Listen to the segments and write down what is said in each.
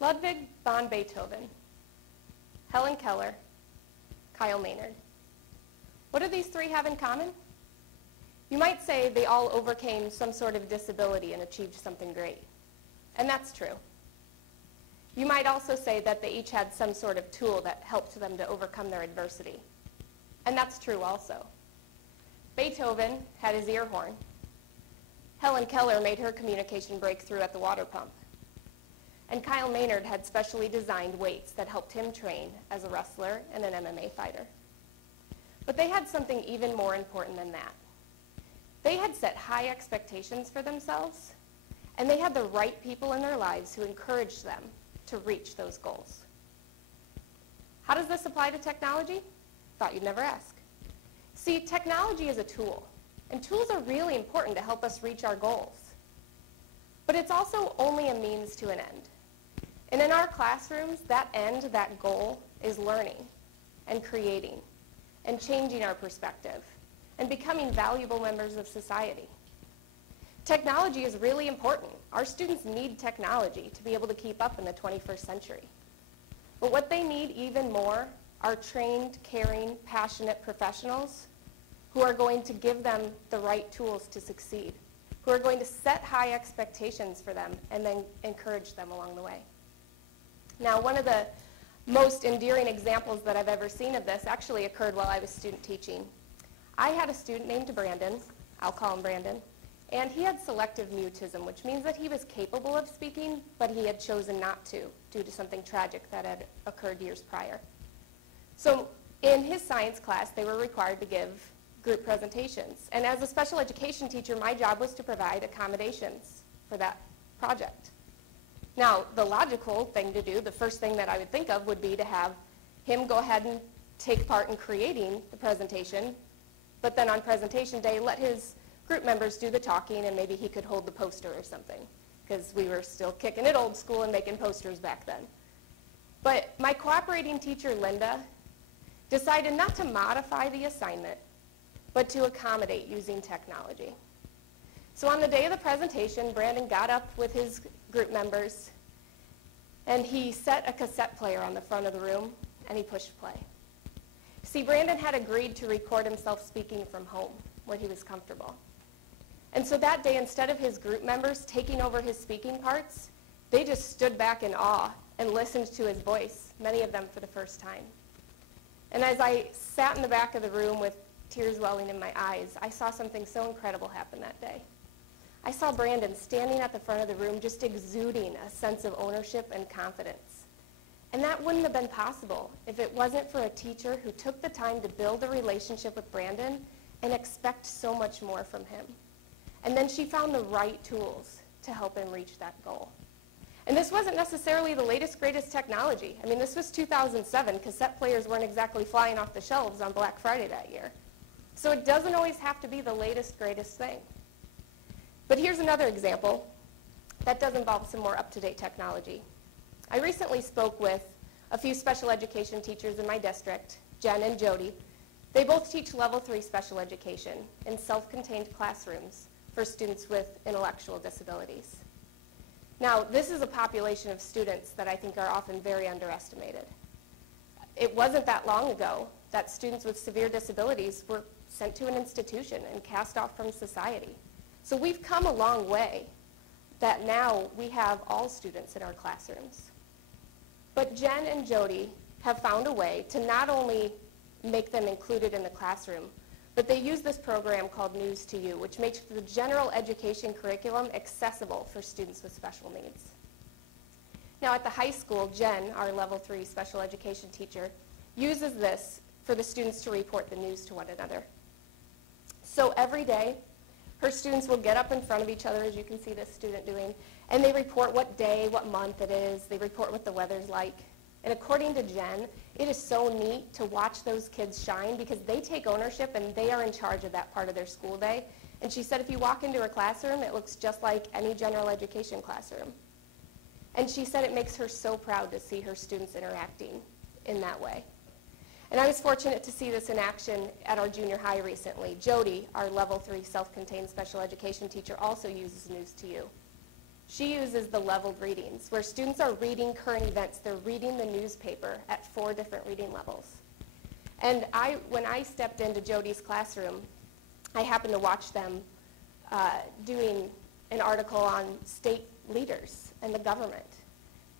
Ludwig von Beethoven, Helen Keller, Kyle Maynard. What do these three have in common? You might say they all overcame some sort of disability and achieved something great. And that's true. You might also say that they each had some sort of tool that helped them to overcome their adversity. And that's true also. Beethoven had his ear horn. Helen Keller made her communication breakthrough at the water pump. And Kyle Maynard had specially designed weights that helped him train as a wrestler and an MMA fighter. But they had something even more important than that. They had set high expectations for themselves, and they had the right people in their lives who encouraged them to reach those goals. How does this apply to technology? Thought you'd never ask. See, technology is a tool, and tools are really important to help us reach our goals. But it's also only a means to an end. And in our classrooms, that end, that goal, is learning and creating and changing our perspective and becoming valuable members of society. Technology is really important. Our students need technology to be able to keep up in the 21st century. But what they need even more are trained, caring, passionate professionals who are going to give them the right tools to succeed, who are going to set high expectations for them and then encourage them along the way. Now, one of the most endearing examples that I've ever seen of this actually occurred while I was student teaching. I had a student named Brandon, I'll call him Brandon, and he had selective mutism, which means that he was capable of speaking, but he had chosen not to due to something tragic that had occurred years prior. So in his science class, they were required to give group presentations. And as a special education teacher, my job was to provide accommodations for that project. Now, the logical thing to do, the first thing that I would think of would be to have him go ahead and take part in creating the presentation, but then on presentation day, let his group members do the talking, and maybe he could hold the poster or something, because we were still kicking it old school and making posters back then. But my cooperating teacher, Linda, decided not to modify the assignment, but to accommodate using technology. So on the day of the presentation, Brandon got up with his group members, and he set a cassette player on the front of the room, and he pushed play. See, Brandon had agreed to record himself speaking from home, where he was comfortable. And so that day, instead of his group members taking over his speaking parts, they just stood back in awe and listened to his voice, many of them for the first time. And as I sat in the back of the room with tears welling in my eyes, I saw something so incredible happen that day. I saw Brandon standing at the front of the room just exuding a sense of ownership and confidence. And that wouldn't have been possible if it wasn't for a teacher who took the time to build a relationship with Brandon and expect so much more from him. And then she found the right tools to help him reach that goal. And this wasn't necessarily the latest, greatest technology. I mean, this was 2007. Cassette players weren't exactly flying off the shelves on Black Friday that year. So it doesn't always have to be the latest, greatest thing. But here's another example that does involve some more up-to-date technology. I recently spoke with a few special education teachers in my district, Jen and Jody. They both teach level 3 special education in self-contained classrooms for students with intellectual disabilities. Now, this is a population of students that I think are often very underestimated. It wasn't that long ago that students with severe disabilities were sent to an institution and cast off from society. So we've come a long way that now we have all students in our classrooms. But Jen and Jody have found a way to not only make them included in the classroom, but they use this program called News to You, which makes the general education curriculum accessible for students with special needs. Now at the high school, Jen, our level 3 special education teacher, uses this for the students to report the news to one another. So every day, her students will get up in front of each other, as you can see this student doing, and they report what day, what month it is. They report what the weather's like. And according to Jen, it is so neat to watch those kids shine because they take ownership and they are in charge of that part of their school day. And she said if you walk into her classroom, it looks just like any general education classroom. And she said it makes her so proud to see her students interacting in that way. And I was fortunate to see this in action at our junior high recently. Jody, our level 3 self-contained special education teacher, also uses News to You. She uses the leveled readings, where students are reading current events. They're reading the newspaper at 4 different reading levels. And when I stepped into Jody's classroom, I happened to watch them doing an article on state leaders and the government.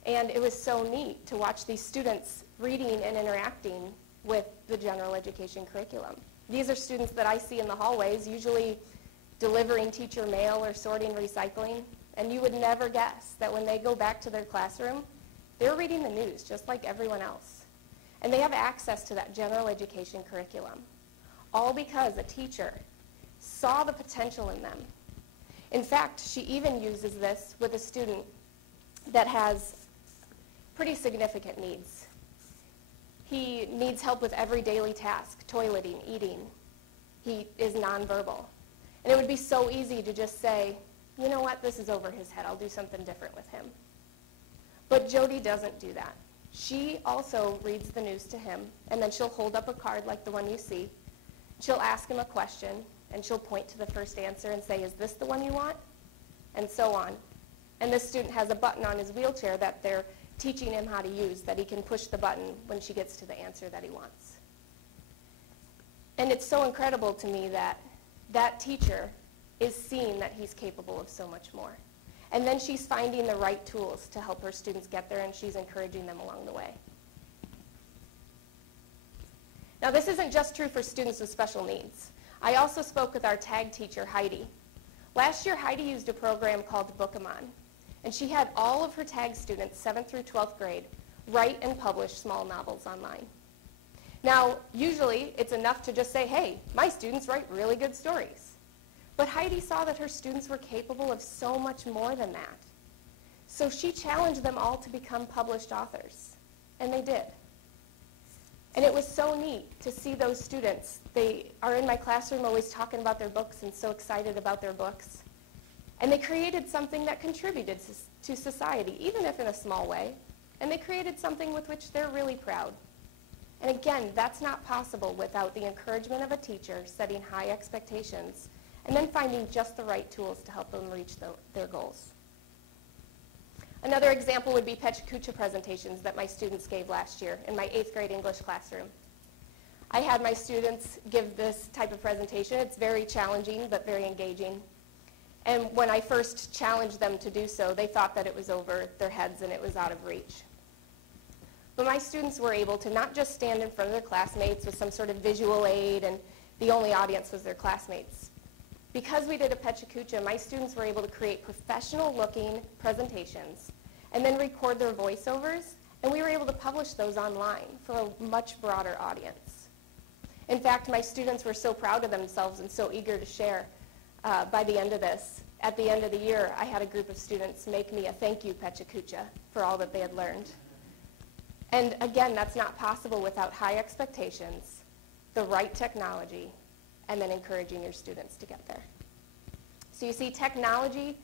And it was so neat to watch these students reading and interacting with the general education curriculum. These are students that I see in the hallways, usually delivering teacher mail or sorting recycling. And you would never guess that when they go back to their classroom, they're reading the news just like everyone else. And they have access to that general education curriculum, all because a teacher saw the potential in them. In fact, she even uses this with a student that has pretty significant needs. He needs help with every daily task, toileting, eating. He is nonverbal. And it would be so easy to just say, you know what, this is over his head. I'll do something different with him. But Jody doesn't do that. She also reads the news to him, and then she'll hold up a card like the one you see. She'll ask him a question, and she'll point to the first answer and say, is this the one you want? And so on. And this student has a button on his wheelchair that they're teaching him how to use, that he can push the button when she gets to the answer that he wants. And it's so incredible to me that that teacher is seeing that he's capable of so much more. And then she's finding the right tools to help her students get there, and she's encouraging them along the way. Now, this isn't just true for students with special needs. I also spoke with our tag teacher, Heidi. Last year, Heidi used a program called Encouragemen, and she had all of her tag students, 7th through 12th grade, write and publish small novels online. Now, usually, it's enough to just say, hey, my students write really good stories. But Heidi saw that her students were capable of so much more than that. So she challenged them all to become published authors, and they did. And it was so neat to see those students. They are in my classroom always talking about their books and so excited about their books. And they created something that contributed to society, even if in a small way. And they created something with which they're really proud. And again, that's not possible without the encouragement of a teacher setting high expectations and then finding just the right tools to help them reach their goals. Another example would be Pechakucha presentations that my students gave last year in my 8th grade English classroom. I had my students give this type of presentation. It's very challenging but very engaging. And when I first challenged them to do so, they thought that it was over their heads and it was out of reach. But my students were able to not just stand in front of their classmates with some sort of visual aid and the only audience was their classmates. Because we did a Pechakucha, my students were able to create professional-looking presentations and then record their voiceovers, and we were able to publish those online for a much broader audience. In fact, my students were so proud of themselves and so eager to share by the end of this. At the end of the year, I had a group of students make me a thank you Pechakucha for all that they had learned. And again, that's not possible without high expectations, the right technology, and then encouraging your students to get there. So you see, technology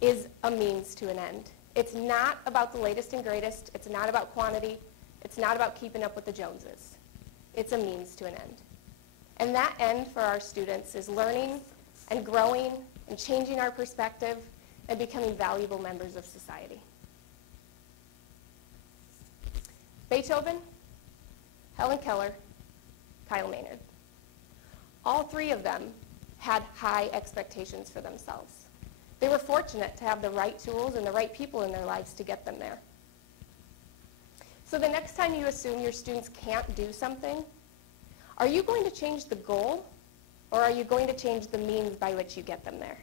is a means to an end. It's not about the latest and greatest. It's not about quantity. It's not about keeping up with the Joneses. It's a means to an end. And that end for our students is learning and growing and changing our perspective and becoming valuable members of society. Beethoven, Helen Keller, Kyle Maynard. All 3 of them had high expectations for themselves. They were fortunate to have the right tools and the right people in their lives to get them there. So the next time you assume your students can't do something, are you going to change the goal, or are you going to change the means by which you get them there?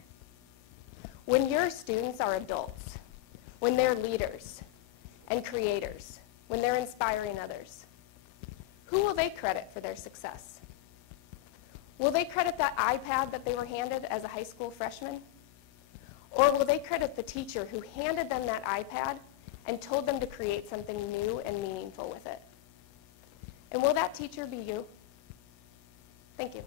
When your students are adults, when they're leaders and creators, when they're inspiring others, who will they credit for their success? Will they credit that iPad that they were handed as a high school freshman? Or will they credit the teacher who handed them that iPad and told them to create something new and meaningful with it? And will that teacher be you? Thank you.